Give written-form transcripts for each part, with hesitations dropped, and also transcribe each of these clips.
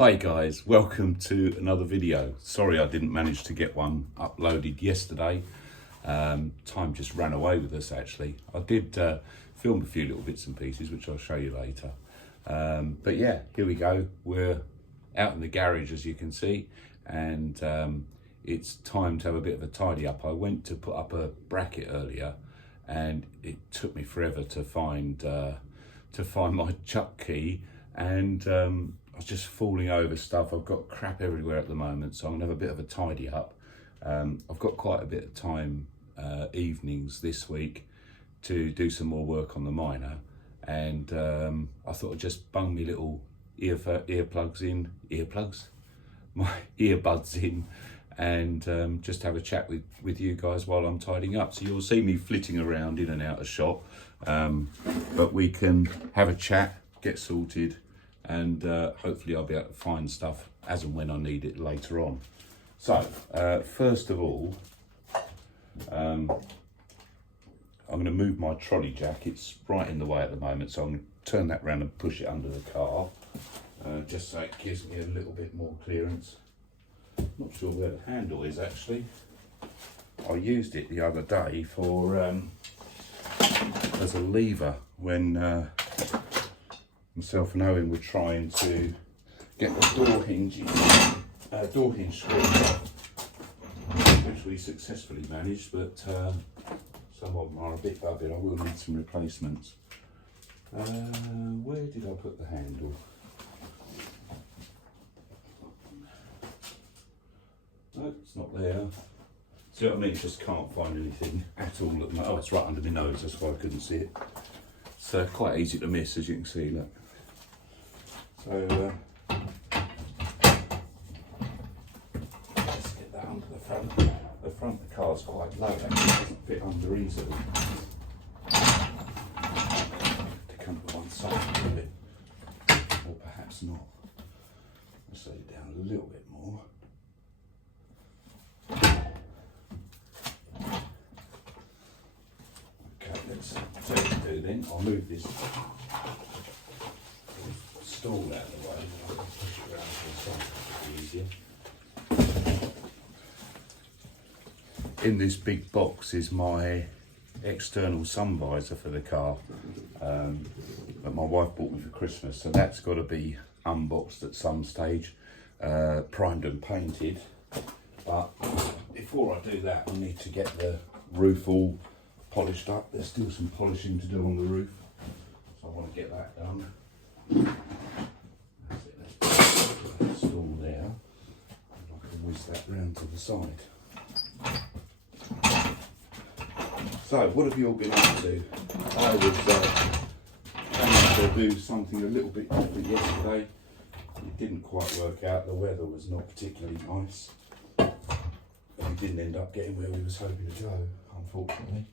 Hi guys, welcome to another video. Sorry I didn't manage to get one uploaded yesterday. Time just ran away with us actually. I did film a few little bits and pieces which I'll show you later. But yeah, here we go. We're out in the garage as you can see, and it's time to have a bit of a tidy up. I went to put up a bracket earlier and it took me forever to find my chuck key, and I was just falling over stuff. I've got crap everywhere at the moment, so I'm gonna have a bit of a tidy up. I've got quite a bit of time evenings this week to do some more work on the Miner, and I thought I'd just bung my little earbuds in, and just have a chat with you guys while I'm tidying up. So you'll see me flitting around in and out of shop, but we can have a chat, get sorted, and hopefully I'll be able to find stuff as and when I need it later on. So first of all, I'm going to move my trolley jack. It's right in the way at the moment, so I'm going to turn that round and push it under the car, just so it gives me a little bit more clearance. Not sure where the handle is actually. I used it the other day for as a lever when myself and Owen were trying to get the door hinge screw off, which we successfully managed, but some of them are a bit buggered. I will need some replacements. Where did I put the handle? No, it's not there. See what I mean? Just can't find anything at all. Oh, it's right under my nose, that's why I couldn't see it. It's quite easy to miss, as you can see, look. So let's get that under the front. The front of the car's quite low, actually, it doesn't fit under easily. To come to one side a little bit, or perhaps not. Let's set it down a little bit more. Okay, let's see what we do then. I'll move this stool out of the way, and I can push it around to the side a bit easier. In this big box is my external sun visor for the car that my wife bought me for Christmas, so that's got to be unboxed at some stage, primed and painted. But before I do that, I need to get the roof all polished up. There's still some polishing to do on the roof, so I want to get that done. That's it, that's stool there. I can whiz that round to the side. So, what have you all been up to? I was planning to do something a little bit different yesterday. It didn't quite work out. The weather was not particularly nice. We didn't end up getting where we was hoping to go, unfortunately.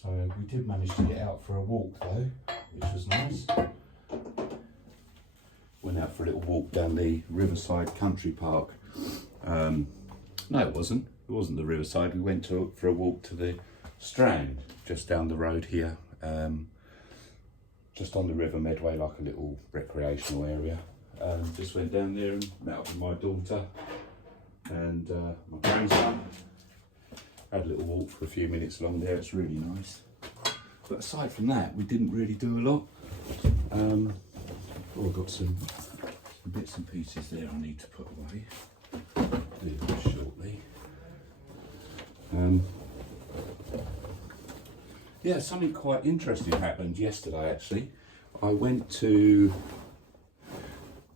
So we did manage to get out for a walk though, which was nice. Went out for a little walk down the Riverside Country Park. No, it wasn't. It wasn't the Riverside. We went for a walk to the Strand, just down the road here, just on the River Medway, like a little recreational area. Just went down there and met up with my daughter and my grandson. Had a little walk for a few minutes along there. It's really nice. But aside from that, we didn't really do a lot. I've got some bits and pieces there I need to put away. Do that shortly. Yeah, something quite interesting happened yesterday actually. I went to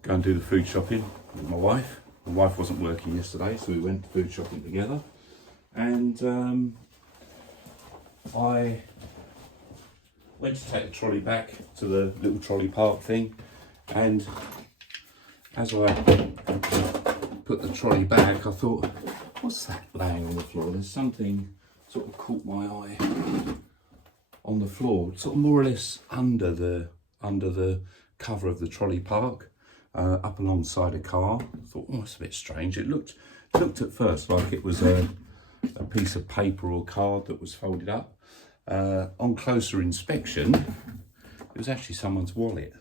go and do the food shopping with my wife. My wife wasn't working yesterday, so we went food shopping together. And I went to take the trolley back to the little trolley park thing, and as I put the trolley back, I thought, what's that laying on the floor? There's something sort of caught my eye on the floor, sort of more or less under the cover of the trolley park, up alongside a car. I thought, oh, that's a bit strange. It looked at first like it was a piece of paper or card that was folded up. On closer inspection, it was actually someone's wallet.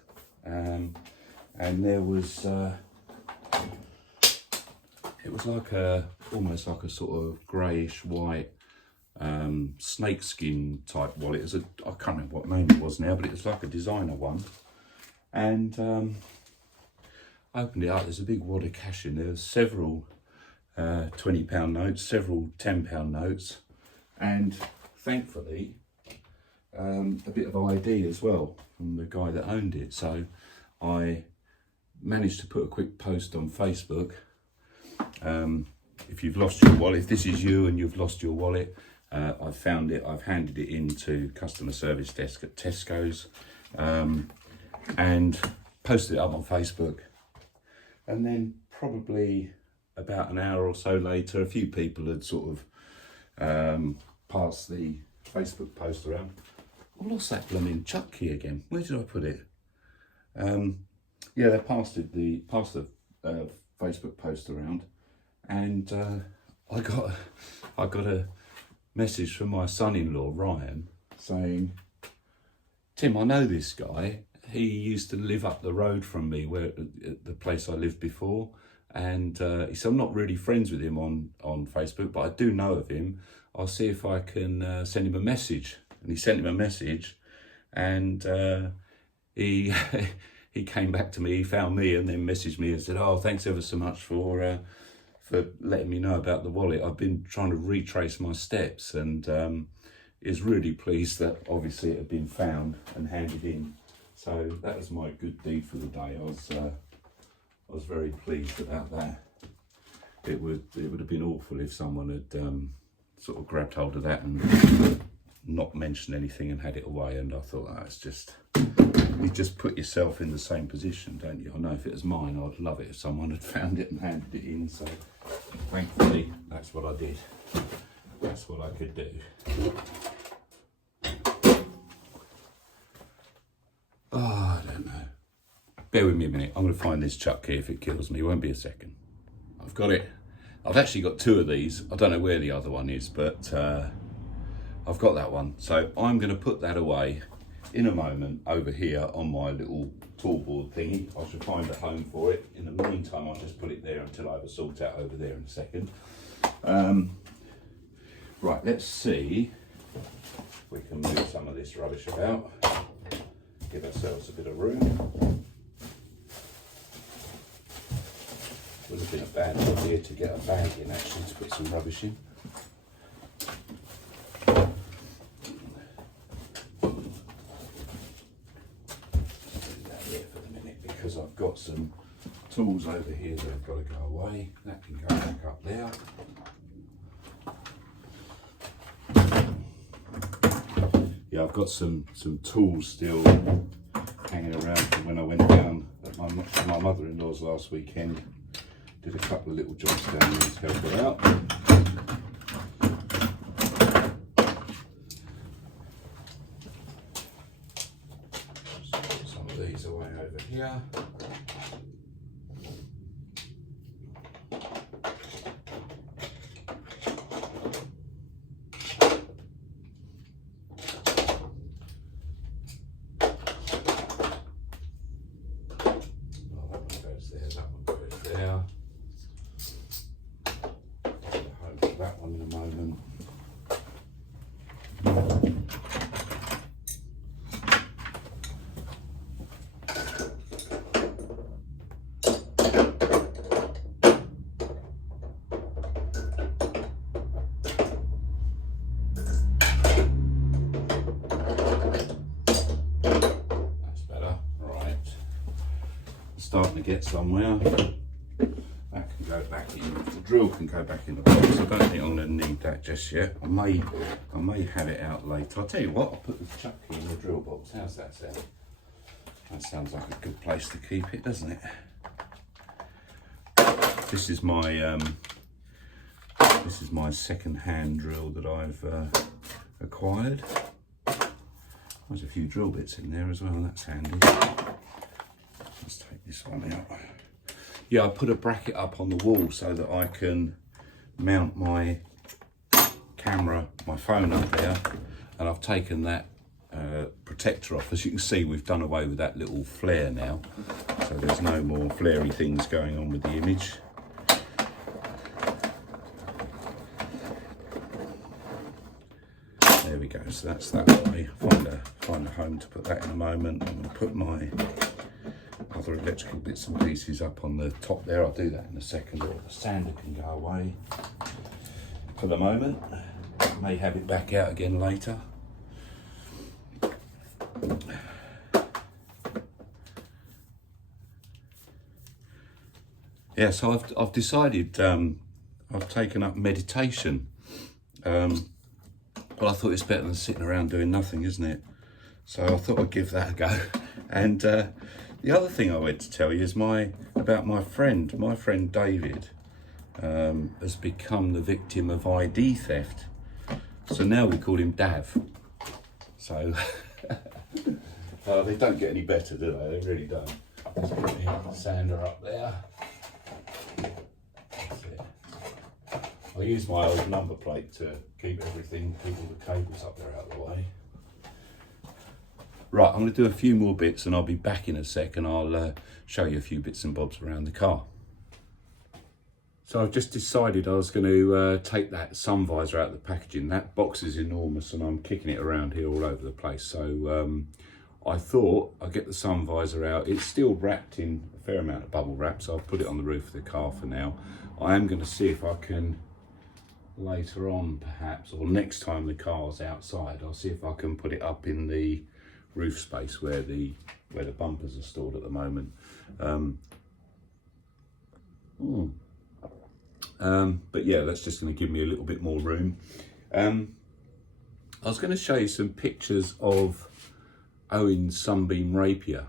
and there was it was like almost like a sort of greyish white snakeskin type wallet. It was I can't remember what name it was now, but it was like a designer one. And I opened it up. There's a big wad of cash in there. There's several £20 notes, several £10 notes, and thankfully a bit of ID as well from the guy that owned it. So I managed to put a quick post on Facebook. If you've lost your wallet, if this is you and you've lost your wallet, I've found it, I've handed it in to customer service desk at Tesco's, and posted it up on Facebook. And then probably about an hour or so later, a few people had sort of passed the Facebook post around. I lost that blooming chuck key again. Where did I put it? Yeah, they passed the Facebook post around, and I got a message from my son-in-law Ryan saying, "Tim, I know this guy. He used to live up the road from me, where at the place I lived before, and he said I'm not really friends with him on Facebook, but I do know of him. I'll see if I can send him a message." And he sent him a message, and he he came back to me. He found me and then messaged me and said, "Oh, thanks ever so much for letting me know about the wallet. I've been trying to retrace my steps," and is really pleased that obviously it had been found and handed in. So that was my good deed for the day. I was very pleased about that. It would have been awful if someone had sort of grabbed hold of that and not mentioned anything and had it away. And I thought, oh, it's just, you just put yourself in the same position, don't you? I know if it was mine, I'd love it if someone had found it and handed it in. So thankfully, that's what I did. That's what I could do. Oh, I don't know. Bear with me a minute. I'm going to find this chuck key if it kills me. It won't be a second. I've got it. I've actually got two of these. I don't know where the other one is, but I've got that one. So I'm going to put that away in a moment over here on my little toolboard thingy. I should find a home for it. In the meantime, I'll just put it there until I have a sort out over there in a second. Right, let's see if we can move some of this rubbish about. Give ourselves a bit of room. Would have been a bad idea to get a bag in actually to put some rubbish in. Because I've got some tools over here that have got to go away. That can go back up there. Yeah, I've got some tools still hanging around from when I went down at my mother-in-law's last weekend. Did a couple of little jobs down there to help her out. Some of these away over here. That one in a moment. That's better. Right. Starting to get somewhere. That can go back in. The drill can go back in the box. I don't think I'm going to need that just yet. I may have it out later. I'll tell you what, I'll put the chuck key in the drill box. How's that sound? That sounds like a good place to keep it, doesn't it? This is my second-hand drill that I've acquired. There's a few drill bits in there as well. That's handy. Let's take this one out. Yeah, I put a bracket up on the wall so that I can mount my camera, my phone up there, and I've taken that protector off. As you can see, we've done away with that little flare now, so there's no more flary things going on with the image. There we go, so that's that way. Find a home to put that in a moment. I'm going to put my other electrical bits and pieces up on the top there. I'll do that in a second. The sander can go away for the moment. May have it back out again later. Yeah, so I've decided I've taken up meditation. Well, I thought it's better than sitting around doing nothing, isn't it? So I thought I'd give that a go. And the other thing I wanted to tell you is about my friend. My friend David has become the victim of ID theft. So now we call him Dav. So they don't get any better, do they? They really don't. Just put the sander up there. That's it. I use my old number plate to keep all the cables up there out of the way. Right, I'm going to do a few more bits and I'll be back in a sec, and I'll show you a few bits and bobs around the car. So I've just decided I was going to take that sun visor out of the packaging. That box is enormous and I'm kicking it around here all over the place. So I thought I'd get the sun visor out. It's still wrapped in a fair amount of bubble wrap, so I'll put it on the roof of the car for now. I am going to see if I can later on perhaps, or next time the car's outside, I'll see if I can put it up in the roof space where the bumpers are stored at the moment. But yeah, that's just going to give me a little bit more room. I was going to show you some pictures of Owen's Sunbeam Rapier.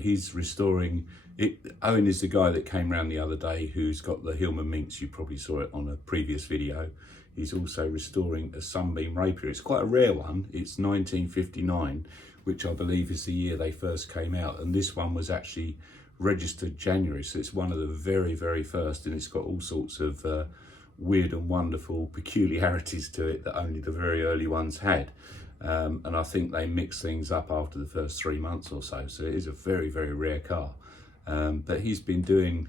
He's restoring it. Owen is the guy that came round the other day who's got the Hillman Minx. You probably saw it on a previous video. He's also restoring a Sunbeam Rapier. It's quite a rare one. It's 1959, which I believe is the year they first came out. And this one was actually registered January, so it's one of the very, very first, and it's got all sorts of weird and wonderful peculiarities to it that only the very early ones had. And I think they mix things up after the first 3 months or so. So it is a very, very rare car. But he's been doing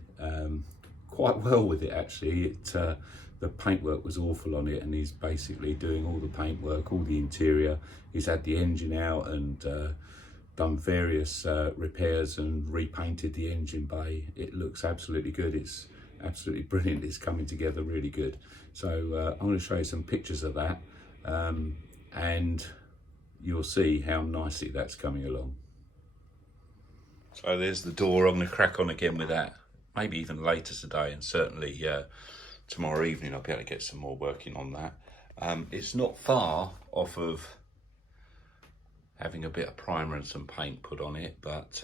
quite well with it, actually. The paintwork was awful on it, and he's basically doing all the paintwork, all the interior. He's had the engine out and done various repairs and repainted the engine bay. It looks absolutely good. It's absolutely brilliant. It's coming together really good. So I'm going to show you some pictures of that, and you'll see how nicely that's coming along. So there's the door. I'm going to crack on again with that, maybe even later today, and certainly tomorrow evening I'll be able to get some more working on that. It's not far off of having a bit of primer and some paint put on it, but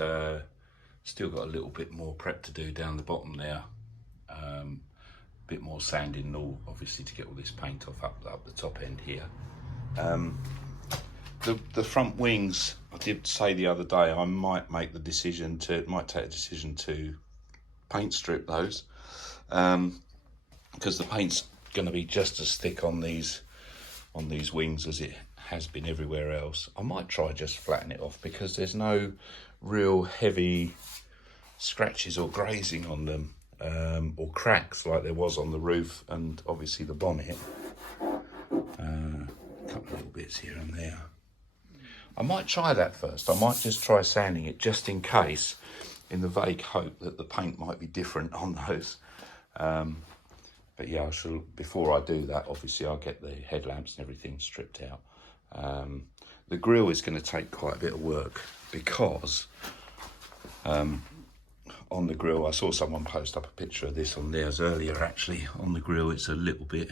still got a little bit more prep to do down the bottom there. A bit more sanding and all, obviously, to get all this paint off up the top end here. The front wings, I did say the other day I might take a decision to paint strip those, because the paint's going to be just as thick on these wings as it has been everywhere else. I might try just flatten it off, because there's no real heavy scratches or grazing on them, or cracks like there was on the roof and obviously the bonnet. A couple of little bits here and there. I might try that first. I might just try sanding it just in case, in the vague hope that the paint might be different on those. But yeah, I shall, before I do that, obviously I'll get the headlamps and everything stripped out. The grille is going to take quite a bit of work, because on the grille, I saw someone post up a picture of this on theirs earlier. Actually, on the grille it's a little bit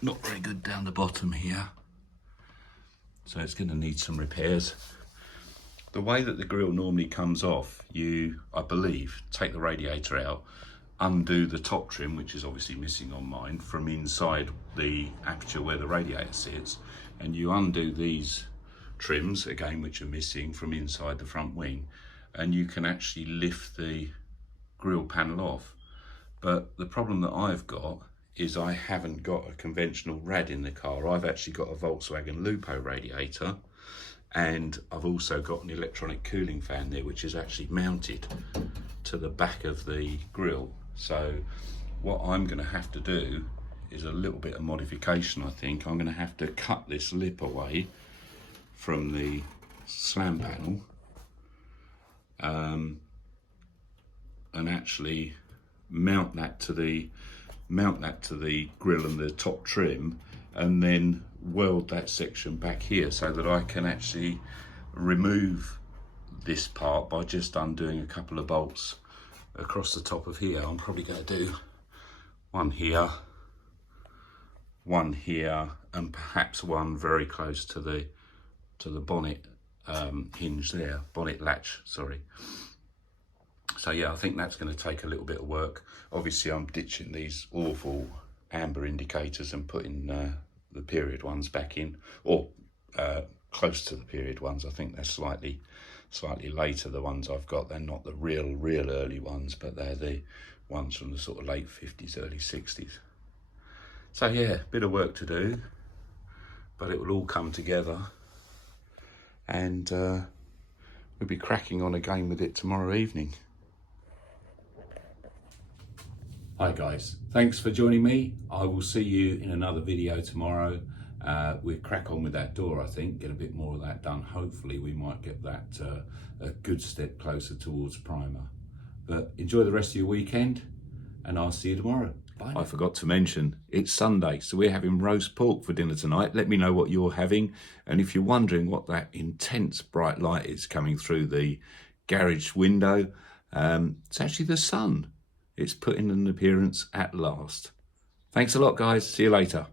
not very good down the bottom here, so it's going to need some repairs. The way that the grille normally comes off, you, I believe, take the radiator out, undo the top trim, which is obviously missing on mine, from inside the aperture where the radiator sits, and you undo these trims again, which are missing from inside the front wing, and you can actually lift the grille panel off. But the problem that I've got is I haven't got a conventional rad in the car. I've actually got a Volkswagen Lupo radiator, and I've also got an electronic cooling fan there, which is actually mounted to the back of the grill. So what I'm going to have to do is a little bit of modification. I think I'm going to have to cut this lip away from the slam panel and actually mount that to the grill and the top trim, and then weld that section back here so that I can actually remove this part by just undoing a couple of bolts across the top of here. I'm probably going to do one here, and perhaps one very close to the bonnet hinge there, bonnet latch, sorry. So yeah, I think that's going to take a little bit of work. Obviously I'm ditching these awful amber indicators and putting the period ones back in, or close to the period ones. I think they're slightly later, the ones I've got. They're not the real early ones, but they're the ones from the sort of late 50s, early 60s. So yeah, bit of work to do, but it will all come together, and we'll be cracking on again with it tomorrow evening. Hi guys, thanks for joining me. I will see you in another video tomorrow. We'll crack on with that door, I think, get a bit more of that done. Hopefully we might get that a good step closer towards primer. But enjoy the rest of your weekend, and I'll see you tomorrow. Bye. I forgot to mention, it's Sunday, so we're having roast pork for dinner tonight. Let me know what you're having, and if you're wondering what that intense bright light is coming through the garage window, it's actually the sun. It's put in an appearance at last. Thanks a lot, guys. See you later.